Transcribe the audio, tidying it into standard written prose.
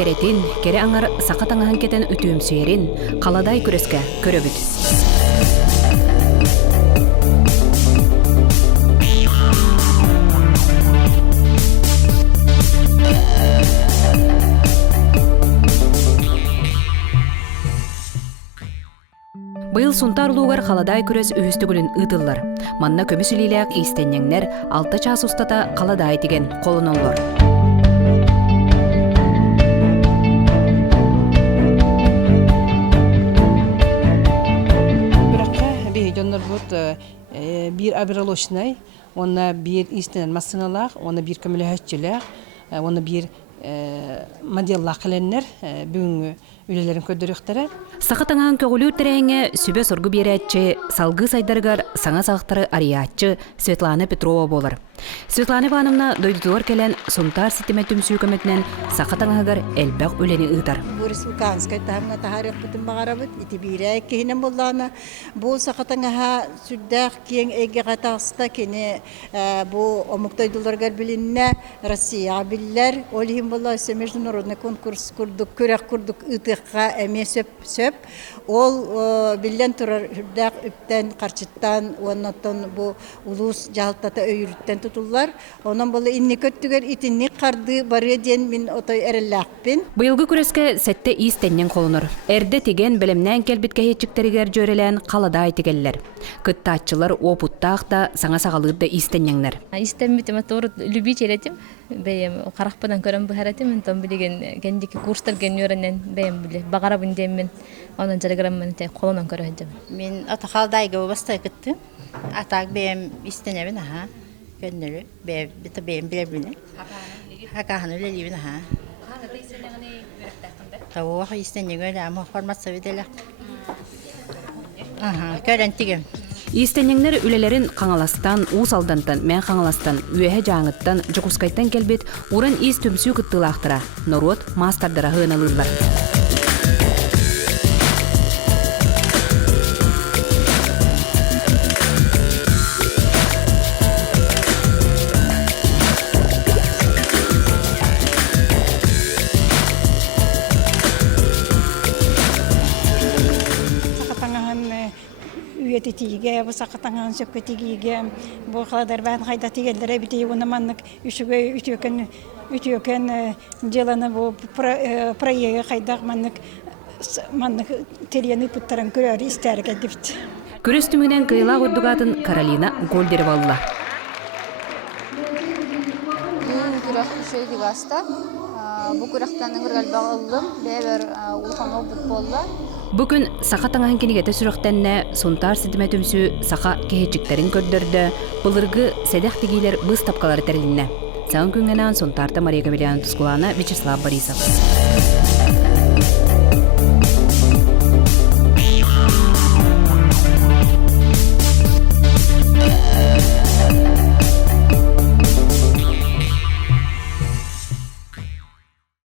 керетин, кере аңар сақатаңаһын кетен үтүөмсүерин, қаладай күреске көрөбүт. Быйыл сунтар улуугар қаладай күрес үһүстүгүлүн ытыллар. Манна көмүс илилээх истеннеңнер 6 час устата қаладай тиген қолоноллор. Биракка бейжоннор бут бир абиралошнай, онна бир истенен массыналаах, онна бир көмөлөһөччүлээх, онна бир моделлаах каленнер бүгүнгү үлелерин көдөрүктөрө. Сақатаңаһын көгүлүү тереңе сүбө соргу биэрэччи салгы сайдарыгар саңа сағықтары арияччы Светлана Петрова болар. Светлана Ивановна дойдутугар келен сунтар ситиме түмсүү көмөтүнен сақатаңаһыгар элбэх үлени ытар. Бу республиканская тахна тахарык бүтүн багарабыт ити бирэ кихинен боллана бу сақатаңаһа сүддах киң эге гатаста кини бу омуктойдуларга билинне Россия биллер олихим болла международный конкурс курдук көрөк курдук ытыкка эме сөп ол биллен турар сүддах үптен карчыттан оннотон бу улус жалтата өйрүттен тутуллар онон болла инни көттүгөр итинни карды бары ден мин отой эреллакпин. Быйылгы күреске сетте истеннен колунор. Эрде тиген белемнен келбит кехетчиктеригер жөрелен қаладай тигеллер. Кыттаатчылар опуттаах да саңа сагалыырда истеннеңнер. Истеммитим атор любить эретим. Бейем каракпадан көрөм бу харатим тон билеген гендики курстар генөрөнен бейем биле багарабын деммен онан жарыграммын те колонон көрөжөм. Мен атакалдайга бастай кыттым. Атак бейем истенебин аха. Gönderü, bita benim bilebilir. Hakahan öyle libin ha. Tavuğu istendiğin öyle ama format seviyeler. Aha, görüntügüm. Истеннеңнер үлелерин қаңаластан, уусалдантан, мен қаңаластан, үйәһе жаңыттан, жокускайттан келбет, уран ис төмсүү кыттылаақтыра, норот мастардара хыналырлар. Тиге, bu sakatаңан sökө тигиге, bu каладар бан кайда тигелдере бити унаманнык үшүгө үтөкөн деланы bu проекты кайда маннык терени путтаран көрөр истерге дипт. Күрес түмүнен кыйла гуддугатын Каролина Гольдервалла. Күрәк шөй дигаста. Бу күрәктән гыргал багылдым, бер улхан опыт болла. Бүгін сақатаңаһын кенигете сүрөктенне сунтар ситиме түмсүү сақа кехетчиктерин көрдөрдө, былыргы седех тигилер быз тапкалары терилинне. Саңын күнгенан сунтарта Мария Гамилиана Тускулана, Вячеслав Борисов.